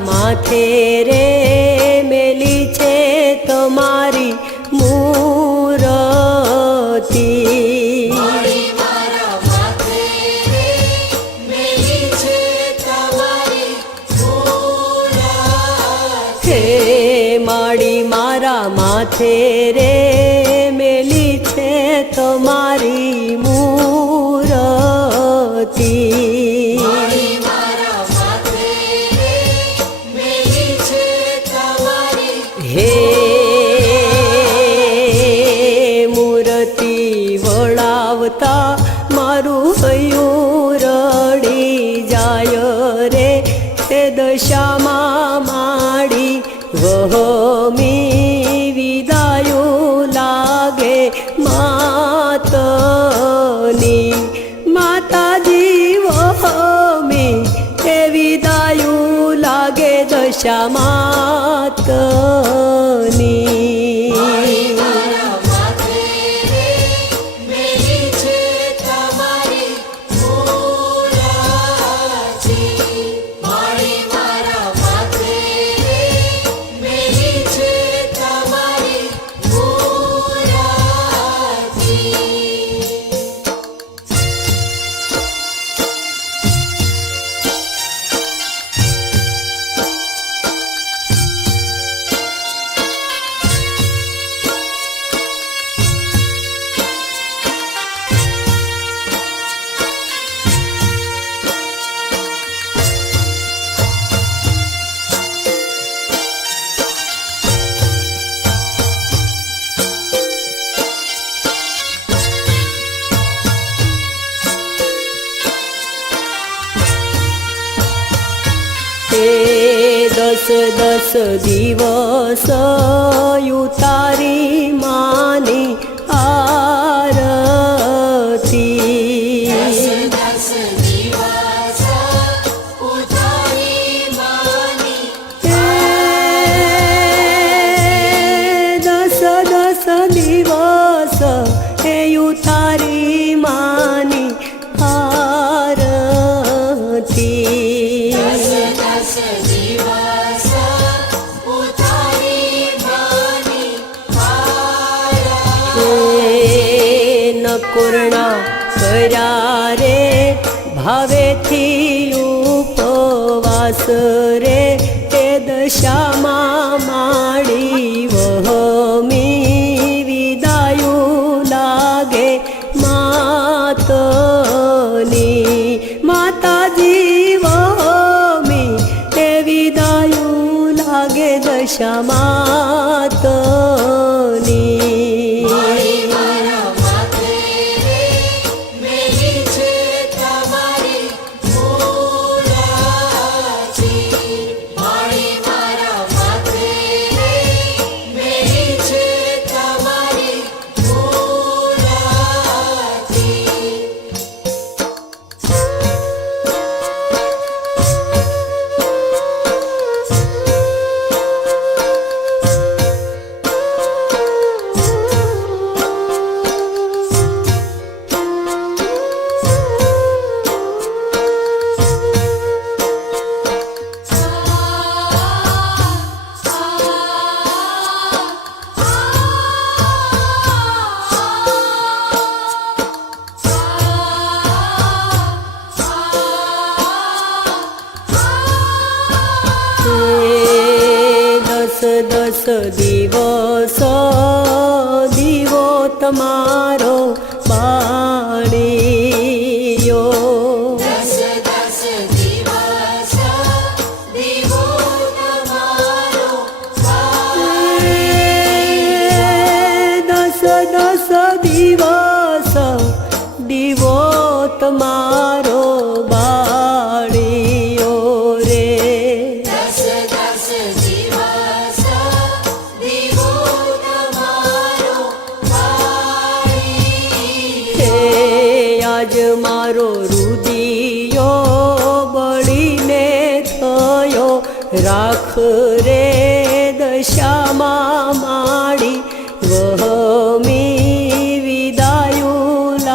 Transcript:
માથે રે મેલી છે તમારી મૂર્તિ હે માડી મારા માથે રે મેલી છે તમારી મૂર્તિ હે મૂર્તિ વળાવતા મારું હૈયું રડી જાય રે તે દશામાં માડી વહમી વિદાયું લાગે માતની માતાજી વહમી તે વિદાયું લાગે દશા માતની દસ દસ દિવસ ઉતારી માની આરતી દસ દસ દિવસ એ ઉતારી માની આરતી નકુરણા કર્યા રે ભાવેથી ઉપવાસ રે તે દશામાં માડી વહમી વિદાયું લાગે માતની માતાજી વહમી તે વિદાયું લાગે દશા માતની દસ દિવસ દીવો તમારો બાળ્યો દસ દસ દિવસ દીવો તમારો દસ દસ દિવસ દીવો તમારો બાળ્યો રે આજ મારો રુદિયો બળીને થયો રાખ રે દશામાં માડી વહમી